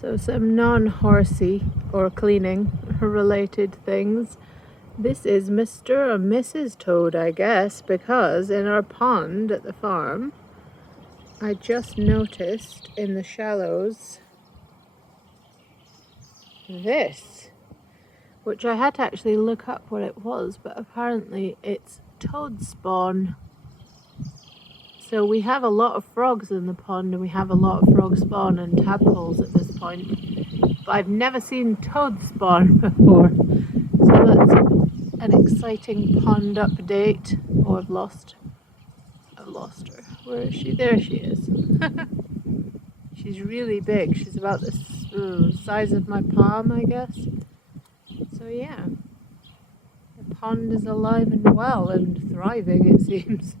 So some non-horsey or cleaning related things. This is Mr. or Mrs. Toad, I guess, because in our pond at the farm, I just noticed in the shallows this, which I had to actually look up what it was, but apparently it's toad spawn. So we have a lot of frogs in the pond, and we have a lot of frog spawn and tadpoles at this point, but I've never seen toad spawn before. So that's an exciting pond update. Oh, I've lost her. Where is she? There she is. She's really big. She's about the size of my palm, I guess. So yeah, the pond is alive and well and thriving, it seems.